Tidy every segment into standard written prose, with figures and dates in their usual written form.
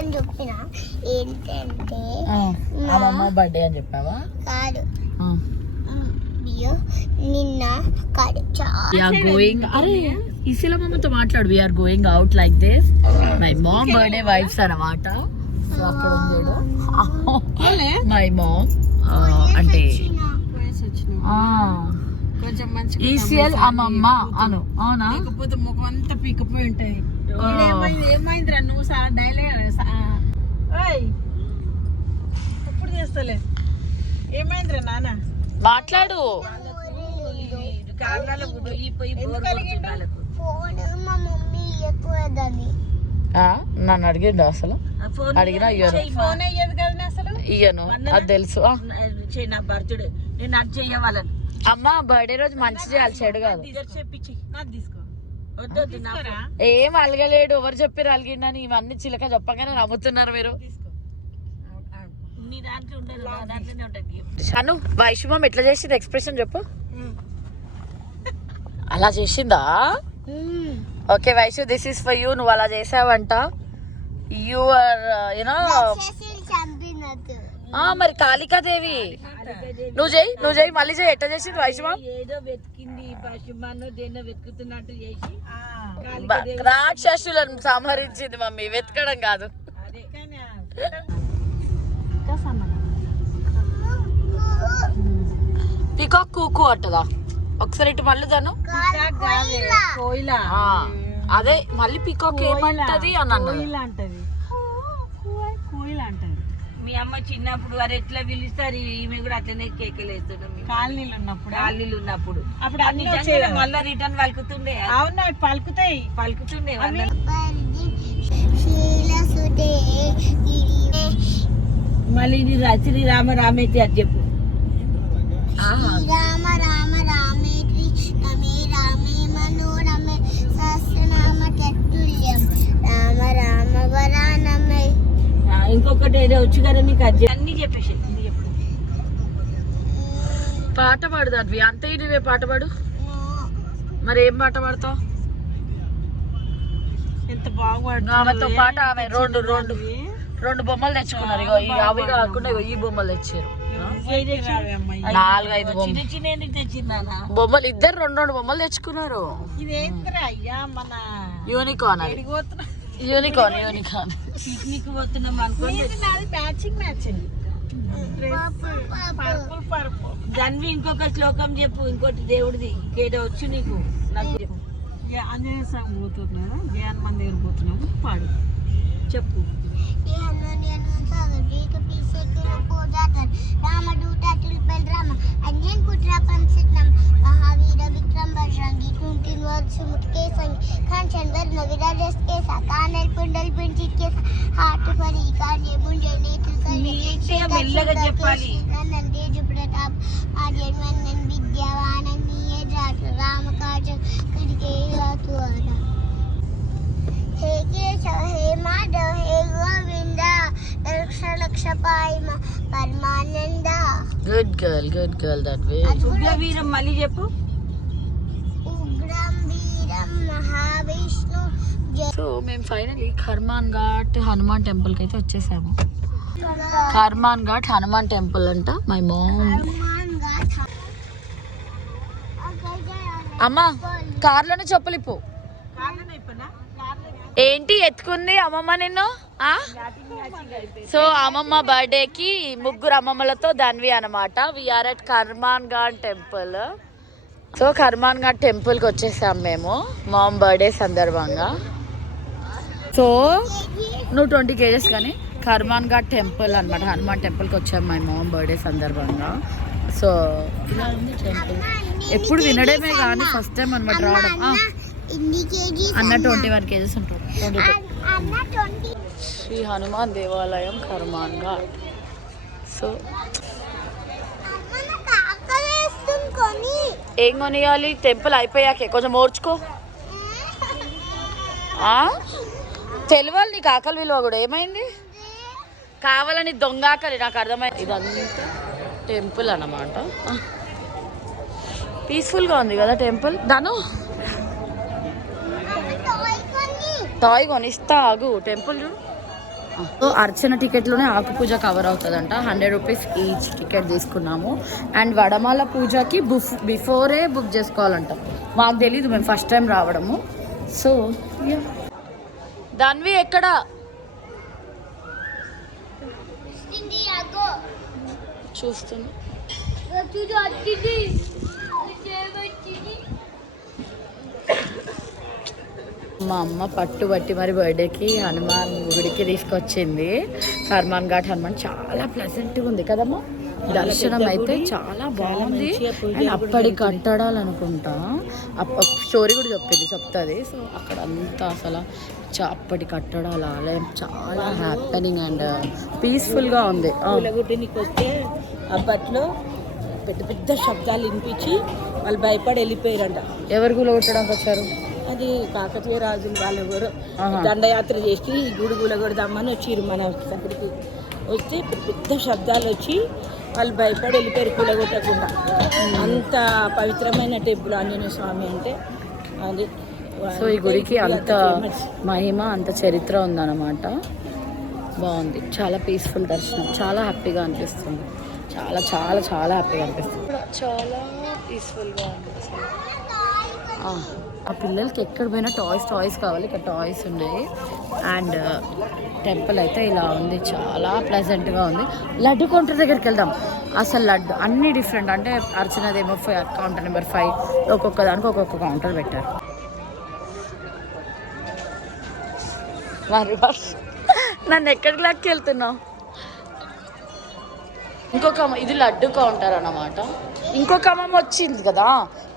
అని చెప్పిన ఏంటంటే అమ్మమ్మ బర్త్డే అని చెప్పావా? కాదు, నిన్న గోయింగ్. అరే ఇసిలమ్మతో మాట్లాడు. We are going out like this. My mom birthday vibes అన్నమాట. సో అక్కడ ఉంది మై మామ్ అంటే ఈసీఎల్ అమ్మమ్మ అను. అవునా? లేకపోతే ముఖం అంతా పీకపోయి ఉంటాయి. ఏమైందిరా నువ్వు డైలాగ్ ఎప్పుడు చేస్తలే? ఏమైందిరా నాన్న? మాట్లాడు. నన్ను అడిగిండు అసలు. అడిగినా ఇయ్యను, అది తెలుసు. నా బర్త్డే నేను అది చెయ్యవాలని. అమ్మ బర్త్డే రోజు మంచి చేయాలి, చెడు కాదు. ఏం అలగలేడు. ఎవరు చెప్పారు అలిగిండని? ఇవన్నీ చిలక చెప్పగానే నమ్ముతున్నారు మీరు. షాను వైష్ణవం ఎట్లా చేసింది ఎక్స్ప్రెషన్ చెప్పు. అలా చేసిందా? Okay Vaishu, this is for you. నువ్వు అలా చేసావంట. You are you know. మరి కాళికాదేవి. నువ్వు చేయి మళ్ళీ చేయి. ఎట్లా చేసింది వైష్ణవం? ఏదో వెతికింది దేన్నో వెతుకుతున్నట్టు చేసి రాక్షసులను సంహరించింది మమ్మీ. వెతకడం కాదు. పికాక్ కూకు అంటదా? ఒకసారి ఇటు మళ్ళీ దాను. అదే మళ్ళీ పికాక్ ఏమంటది అని అన్నది. మీ అమ్మ చిన్నప్పుడు వారు ఎట్లా పిలుస్తారు, ఈమె కూడా అట్లనే కేకలు వేస్తున్నాం. కాలనీలు ఉన్నప్పుడు అప్పుడు మళ్ళీ రిటర్న్ పలుకుతుండే. అవునా? పలుకుతుండే. మళ్ళీ ఇది శ్రీరామ రామేతి అది చెప్పు. రామ రామ రామేతి రమే రామే మనోరమే సహస్రనామ తత్తుల్యం రామ రామ వరానమే. ఇంకొకటి ఏదో వచ్చు కదా నీకు, అది అన్ని చెప్పేసి. పాట పాడు దాన్ని. అంతే నువ్వే పాట పాడు. మరి ఏం పాట పాడతావు? ఎంత బాగుపడు. ఆమెతో పాట ఆమె రెండు బొమ్మలు తెచ్చుకున్నారు. ఇగో ఈ అవి కాకుండా ఈ బొమ్మలు తెచ్చారు. 4-5 బొమ్మలు. ఇద్దరు 2 బొమ్మలు తెచ్చుకున్నారు. యూనికార్న్. పిక్నిక్ పోతున్నాం అనుకోండి. దాన్ని ఇంకొక శ్లోకం చెప్పు. ఇంకోటి దేవుడిది ఏదో వచ్చు నీకు. ఆంజనేయ స్వామి పోతున్నాను, హనుమాన్ దగ్గర పోతున్నాము. పాడు చెప్పు. రామదూత తుల్పల్ రామ అంజన్ పుత్ర పంచనం మహావీర విక్రమ్ బజరంగి కుంటిన్ వర్ష ముట్కే సంగి కాంచన్ వర్ణ విరాజస్ కేసా కానల్ పుండల్ పించిట్ కేసా హార్ట్ పరి కానే ముంజే నేత్ర కలి మెల్లగా చెప్పాలి. నందే జుప్రతాప్ ఆర్యన్ వన్నన్ విద్యావానన్ నీయే జాత రామకాజ కడికే రాతువానా హే కేశవ హే మాధవ హే గోవింద లక్ష లక్ష పాయమ పరమానంద. Good girl that way. ఉగ్రవీరం మళ్ళీ చెప్పు. ఉగ్రం వీరం మహావిష్ణు. సో మేము ఫైనలీ కర్మాన్ ఘాట్ హనుమాన్ టెంపుల్ కి అయితే వచ్చేసాము. కర్మాన్ ఘాట్ హనుమాన్ టెంపుల్ అంట. My mom. అమ్మా కార్లోనే చెప్పులు ఇప్పు. ఏంటి ఎత్తుకుంది అమ్మమ్మ నిన్ను? సో అమ్మమ్మ బర్త్డేకి 3 అమ్మమ్మలతో ధన్వి అనమాట. We are at Karmanghat temple. So Karmanghat టెంపుల్కి వచ్చేసాం మేము మామ్ బర్త్డే సందర్భంగా. సో నువ్వు 20 kgs కానీ కర్మాన్ ఘాట్ టెంపుల్ అనమాట. హనుమాన్ టెంపుల్కి వచ్చాం మై మామ్ బర్త్డే సందర్భంగా. సో ఇలా ఉంది టెంపుల్. ఎప్పుడు వినడమే కానీ ఫస్ట్ టైం అనమాట రావడం. అన్న 21 kgs ఉంటారు. శ్రీ హనుమాన్ దేవాలయం కర్మాన్ ఘాట్. సో ఏం కొనియాలి? టెంపుల్ అయిపోయాకే కొంచెం ఓర్చుకో. తెలియాలి నీకు ఆకలి విలువ కూడా. ఏమైంది? కావాలని దొంగ ఆకలి నాకు అర్థమైంది. ఇదంతా టెంపుల్ అన్నమాట. పీస్ఫుల్గా ఉంది కదా టెంపుల్. దాను టాయ్ కొనిస్తా ఆగు. టెంపుల్ చూడు సో అర్చన టికెట్లోనే ఆకు పూజ కవర్ అవుతుందంట. 100 రూపీస్ ఈచ్ టికెట్ తీసుకున్నాము. అండ్ వడమాల పూజకి బిఫోరే బుక్ చేసుకోవాలంట. మాకు తెలీదు, మేము ఫస్ట్ టైం రావడము. సో దాన్వి ఎక్కడ చూస్తున్నా. మా అమ్మ పట్టుబట్టి మరి బర్త్డేకి హనుమాన్ గుడికి తీసుకొచ్చింది. హనుమాన్ ఘాట్ హనుమాన్ చాలా ప్లెజెంట్గా ఉంది కదమ్మా. దర్శనం అయితే చాలా బాగుంది. అండ్ అప్పటి కట్టడాలు అనుకుంటా, స్టోరీ కూడా చెప్తుంది. సో అక్కడ అంతా అసలు అప్పటి కట్టడాల ఆలయం చాలా హ్యాపెనింగ్ అండ్ పీస్ఫుల్గా ఉంది. గుడికి వస్తే అప్పట్లో పెద్ద పెద్ద శబ్దాలు వినిపించి వాళ్ళు భయపడి వెళ్ళిపోయారంట. ఎవరు కూలగొట్టడానికి వచ్చారు? అది కాకతీయ రాజులు వాళ్ళు ఎవరు దండయాత్ర చేసి గుడి కూలగొడదామని వచ్చిర్రు మన దగ్గరికి. వస్తే పెద్ద శబ్దాలు వచ్చి వాళ్ళు భయపడి వెళ్ళిపోయారు కూలగొట్టకుండా. అంత పవిత్రమైన టెంపుల్ ఆంజనేయ స్వామి అంటే అది. సో ఈ గుడికి అంత మహిమ, అంత చరిత్ర ఉందన్నమాట. బాగుంది, చాలా పీస్ఫుల్ దర్శనం, చాలా హ్యాపీగా అనిపిస్తుంది. చాలా చాలా చాలా హ్యాపీగా అనిపిస్తుంది. చాలా పీస్ఫుల్గా ఉంది అసలు. ఆ పిల్లలకి ఎక్కడ పోయినా టాయ్స్ కావాలి. ఇక్కడ టాయ్స్ ఉన్నాయి. అండ్ టెంపుల్ అయితే ఇలా ఉంది, చాలా ప్లెజెంట్గా ఉంది. లడ్డు కౌంటర్ దగ్గరికి వెళ్దాం. అసలు లడ్డు అన్నీ డిఫరెంట్. అంటే అర్చనదేమో కౌంటర్ నెంబర్ 5, ఒక్కొక్క దానికి ఒక్కొక్క కౌంటర్ పెట్టారు. నన్ను ఎక్కడికి లాక్కి వెళ్తున్నావు? ఇంకొక ఇది లడ్డు కౌంటర్ అన్నమాట. ఇంకొక అమ్మమ్మ వచ్చింది కదా,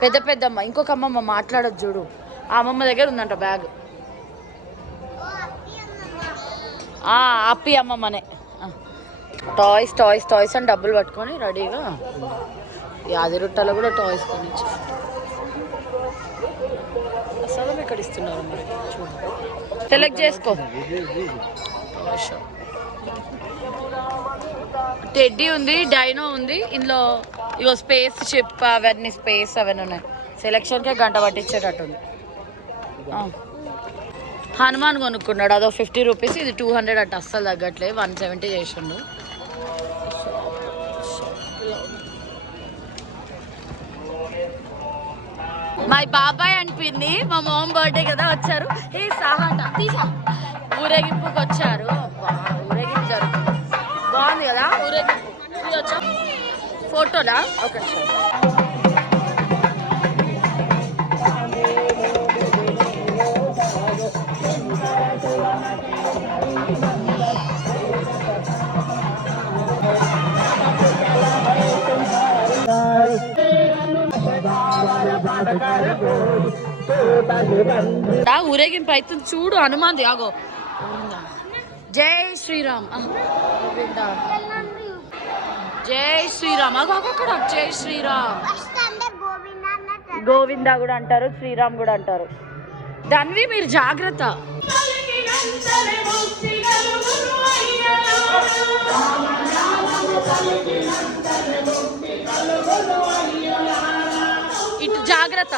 పెద్దమ్మ. ఇంకొక అమ్మమ్మ మాట్లాడదు చూడు, ఆ అమ్మమ్మ దగ్గర ఉందంట బ్యాగ్. అప్పి అమ్మమ్మనే. టాయ్స్ అని డబ్బులు పట్టుకొని రెడీగా. యాదిరుట్టలో కూడా టాయ్స్ కొనిచ్చి అసలు ఇక్కడ ఇస్తున్నారు మరి. చూడు, సెలెక్ట్ చేసుకో. టెడ్డీ ఉంది, డైనో ఉంది. ఇందులో ఇగో స్పేస్ షిప్ అవన్నీ ఉన్నాయి. సెలెక్షన్కే గంట పట్టించేటట్టుంది. హనుమాన్ కొనుక్కున్నాడు, అదో 50 రూపీస్. ఇది 200 అట్ట, అస్సలు తగ్గట్లేదు. 170 చేసిండు. మా బాబాయ్ అనిపింది, మా మామ్ బర్త్డే కదా వచ్చారు. ఏ సాహాట తీసా ఊరేగింపుకి వచ్చారు. ఊరేగింపు జరుగుతుంది, బాగుంది కదా ఊరేగింపు. వచ్చా ఫోటోలా ఒక నిమిషం. ఊరేగింపు అవుతుంది చూడు. హనుమాన్ది ఆగో. జై శ్రీరామ్, జై శ్రీరామ్. అక్కడ జై శ్రీరామ్. గోవింద కూడా అంటారు, శ్రీరామ్ కూడా అంటారు. దాన్ని మీరు జాగ్రత్త. ఇటు జాగ్రత్త.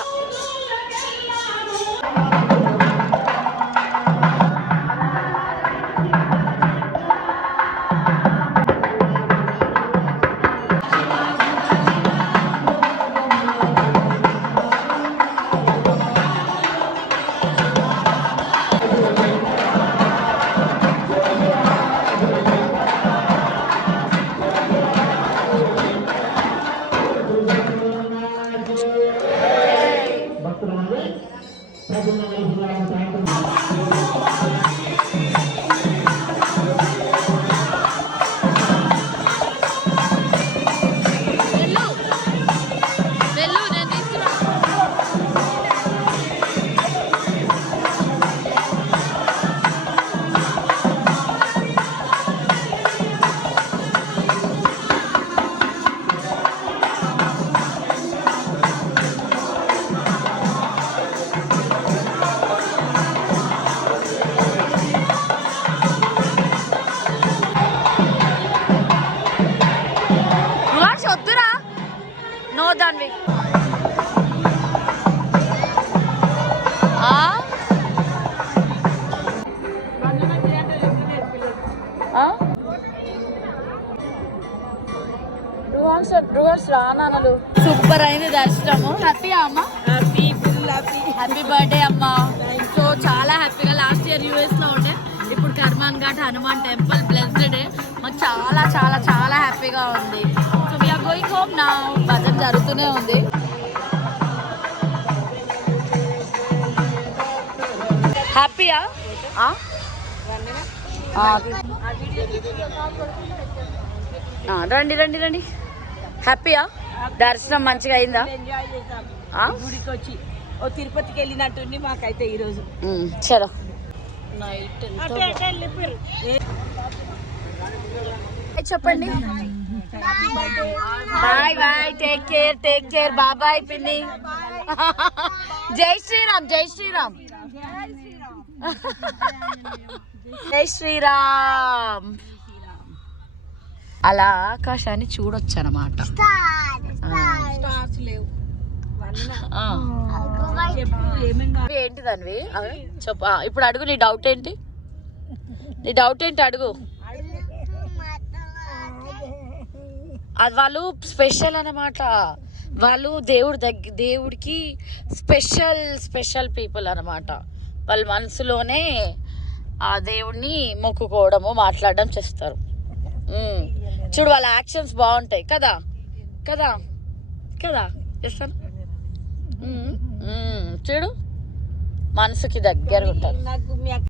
రివర్స్ రానాలు సూపర్ అయింది దర్శనము. హ్యాపీ అమ్మా, హ్యాపీ బర్త్డే అమ్మా. సో చాలా హ్యాపీగా లాస్ట్ ఇయర్ యూఎస్ లో ఉండే, ఇప్పుడు Karman Ghat Hanuman temple blessed day. మాకు చాలా చాలా చాలా హ్యాపీగా ఉంది. సో వీఆర్ గోయింగ్ హోమ్ నా. భజన జరుగుతూనే ఉంది. హ్యాపీయా? రండి రండి రండి. హ్యాపీయా? దర్శనం మంచిగా అయిందా? గుడికి వచ్చి తిరుపతికి వెళ్ళినట్టుంది మాకైతే ఈరోజు. చలో చెప్పండి. బాయ్ బాయ్, టేక్ కేర్, బాబాయ్ పిన్ని. జై శ్రీరామ్, జై శ్రీరామ్, జై శ్రీరామ్. అలా ఆకాశాన్ని చూడొచ్చు అన్నమాట. ఏంటిదనివి చెప్పు. ఇప్పుడు అడుగు, నీ డౌట్ ఏంటి? నీ డౌట్ ఏంటి అడుగు. అది వాళ్ళు స్పెషల్ అన్నమాట. వాళ్ళు దేవుడికి స్పెషల్ పీపుల్ అన్నమాట. వాళ్ళ మనసులోనే ఆ దేవుడిని మొక్కుకోవడము, మాట్లాడడం చేస్తారు. చూడు వాళ్ళ యాక్షన్స్ బాగుంటాయి కదా కదా కదా. చేస్తాను చూడు, మనసుకి దగ్గర ఉంటారు.